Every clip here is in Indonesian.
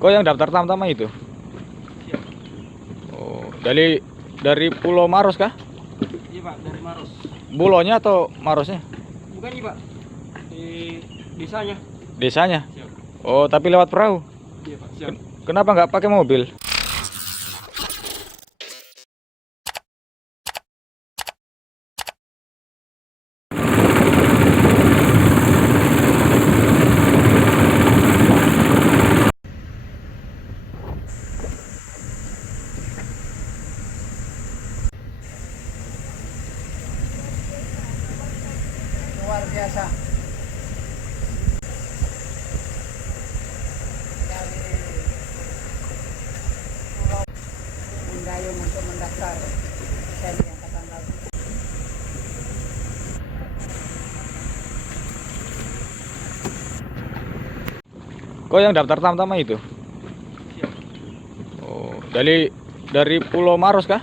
Kok yang daftar Tamtama itu? Siap. Oh, dari Pulau Maros kah? Iya Pak, dari Maros. Bulonya atau Marosnya? Bukan nih Pak, di desanya. Desanya? Siap. Oh, tapi lewat perahu. Iya Pak, siap. Kenapa nggak pakai mobil? Luar biasa. Dari Pulau Bundayung untuk mendaftar TNI Angkatan Laut. Kok yang daftar Tamtama itu? Siap. Oh, dari Pulau Maros kah?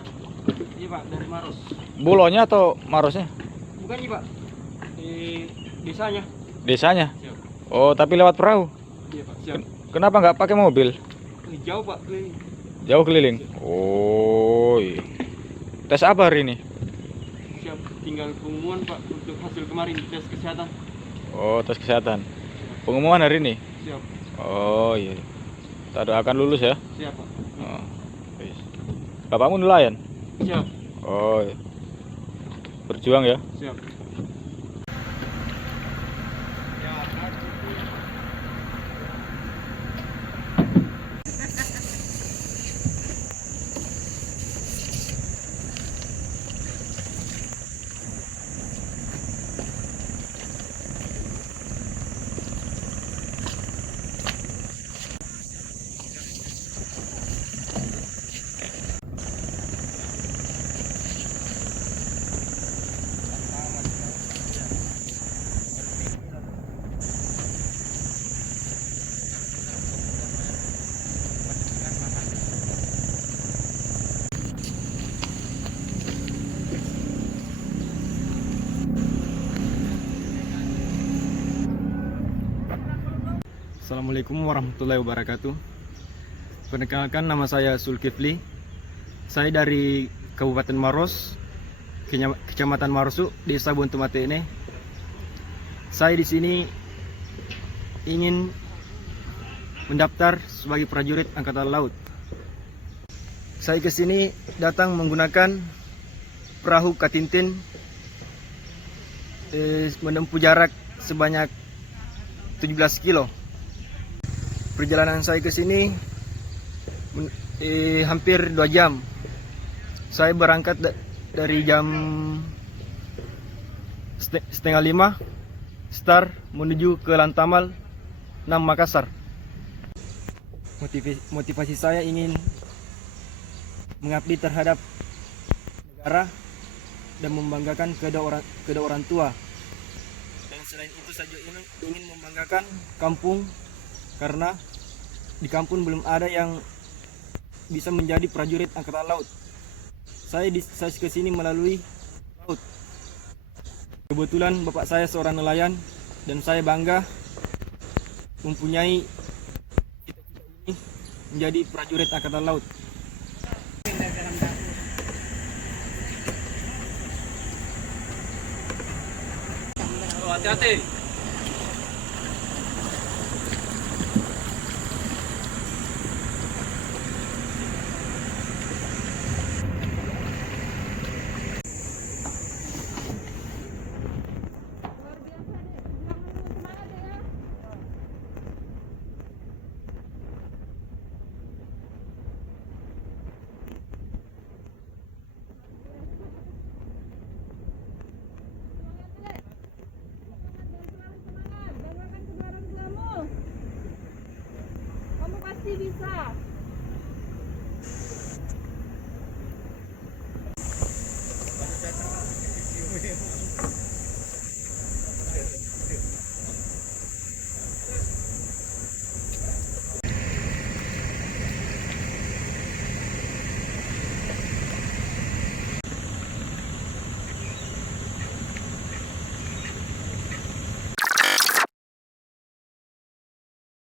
Iya Pak, dari Maros. Bulonya atau Marosnya? Bukan nih Pak, di desanya. Desanya? Siap. Oh, tapi lewat perahu. Iya Pak, siap. Kenapa nggak pakai mobil? Jauh Pak, keliling. Jauh keliling. Oh, iya. Tes apa hari ini? Siap, tinggal pengumuman Pak untuk hasil kemarin tes kesehatan. Oh, tes kesehatan. Pengumuman hari ini? Siap. Oh, iya. Kita doakan lulus ya. Siap Pak. Oh, wis. Bapakmu nelayan? Siap. Oh, iya. Berjuang ya. Siap. Assalamualaikum warahmatullahi wabarakatuh. Perkenalkan, nama saya Zulkifli. Saya dari Kabupaten Maros, Kecamatan Marosu, Desa Buntumate ini. Saya di sini ingin mendaftar sebagai prajurit Angkatan Laut. Saya ke sini datang menggunakan perahu Katintin, menempuh jarak sebanyak 17 kilo. Perjalanan saya ke sini hampir 2 jam. Saya berangkat dari jam setengah 5 start menuju ke Lantamal 6 Makassar. Motivasi saya ingin mengabdi terhadap negara dan membanggakan kedua orang tua. Dan selain itu saya ingin membanggakan kampung, karena di kampung belum ada yang bisa menjadi prajurit Angkatan Laut. Saya ke sini melalui laut. Kebetulan bapak saya seorang nelayan dan saya bangga mempunyai cita-cita ini menjadi prajurit Angkatan Laut. Oh, hati-hati. Kamu pasti bisa.